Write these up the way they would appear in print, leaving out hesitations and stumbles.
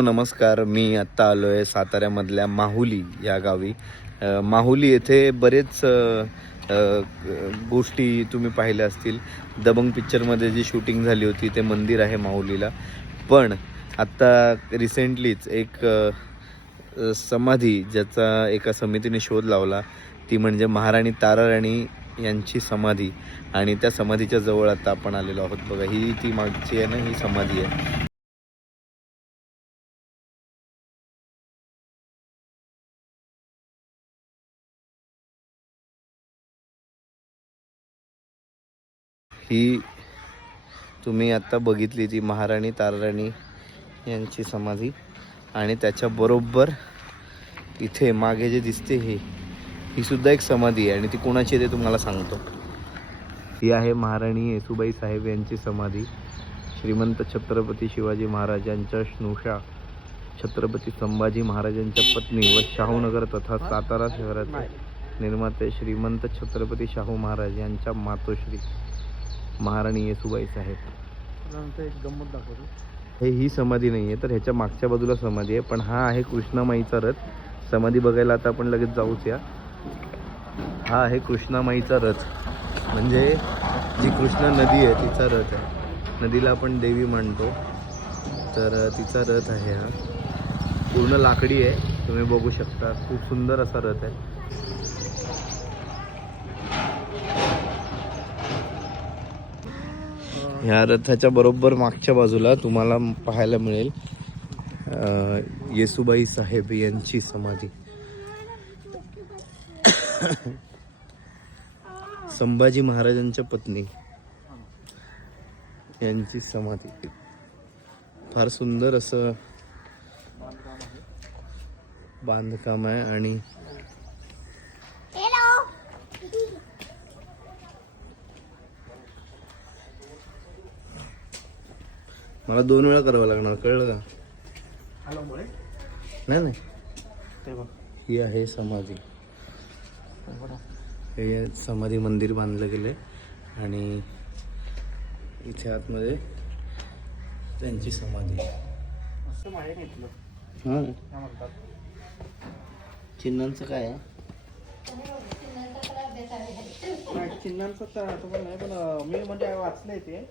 नमस्कार. मी आत्ता आलो आहे साताऱ्यामधल्या माहुली या गावी. माहुली येथे बरेच गोष्टी तुम्ही पाहिल्या असतील. दबंग पिक्चरमध्ये जी शूटिंग झाली होती ते मंदिर आहे माहुलीला. पण आत्ता रिसेंटलीच एक समाधी ज्याचा एका समितीने शोध लावला ती म्हणजे महाराणी ताराराणी यांची समाधी. आणि त्या समाधीच्या जवळ आता आपण आलेलो आहोत. बघा, ही ती मागची आहे ना, ही समाधी आहे. ही तुम्ही आता बघितली ती महाराणी ताराराणी यांची समाधी. आणि त्याच्याबरोबर इथे मागे जे दिसते ही सुद्धा एक समाधी आहे. आणि ती कोणाची आहे ते तुम्हाला सांगतो. ही आहे महाराणी येसूबाई साहेब यांची समाधी. श्रीमंत छत्रपती शिवाजी महाराजांच्या स्नुषा छत्रपती संभाजी महाराजांच्या पत्नी व शाहूनगर तथा सातारा शहराचे निर्माते श्रीमंत छत्रपती शाहू महाराज यांच्या मातोश्री महाराणी येसूबाई साहेब. एक गंमत दाखवतो. ही समाधी नाही आहे, तर ह्याच्या मागच्या बाजूला समाधी आहे. पण हा आहे कृष्णामाईचा रथ. समाधी बघायला आता आपण लगेच जाऊच या. हा आहे कृष्णामाईचा रथ, म्हणजे जी कृष्णा नदी आहे तिचा रथ आहे. नदीला आपण देवी म्हणतो, तर तिचा रथ आहे हा. पूर्ण लाकडी आहे, तुम्ही बघू शकता. खूप सुंदर असा रथ आहे. ह्या रथाच्या बरोबर मागच्या बाजूला तुम्हाला पाहायला मिळेल येसूबाई साहेब यांची समाधी. संभाजी महाराजांच्या पत्नी यांची समाधी. फार सुंदर असं बांधकाम आहे. आणि मला 2 वेळा करावं लागणार, कळलं का? नाही ही आहे समाधी. हे समाधी मंदिर बांधलं गेले आणि इथे आतमध्ये त्यांची समाधी. हां, चिन्हांचं काय आहे? चिन्हांचं तर तुम्हाला नाही, पण मी म्हणजे वाचलंय ते.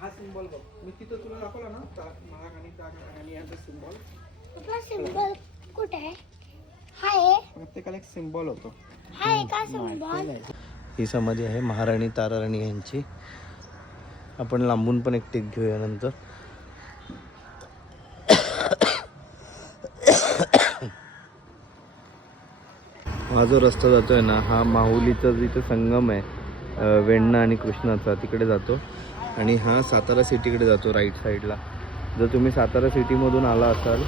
हा सिंबल बघ, मी तिथं तुला दाखवला ना, महाराणी ताराराणी यांचा सिंबल. सिंबल कुठे आहे? हाय, प्रत्येकाला एक सिंबल होतो. हाय का सिंबल? ही समाधी आहे महाराणी ताराराणी यांची. आपण लांबून पण एक टेक घेऊया नंतर. हा जो रस्ता जातोय ना, हा माहुलीचा जिथे संगम आहे वेण्णा आणि कृष्णाचा, तिकडे जातो. आणि हा सातारा सिटीकडे जातो राईट साईडला. जर तुम्ही सातारा सिटीमधून आला असाल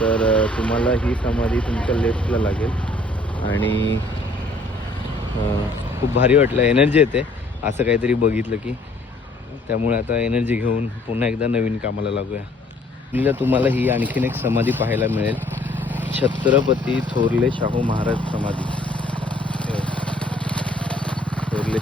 तर तुम्हाला ही समाधी तुमच्या लेफ्टला लागेल. आणि खूप भारी वाटलं, एनर्जी येते असं काहीतरी बघितलं की. त्यामुळे आता एनर्जी घेऊन पुन्हा एकदा नवीन कामाला लागूया. तुम्हाला ही आणखीन एक समाधी पाहायला मिळेल, छत्रपती थोरले शाहू महाराज समाधी. थोरले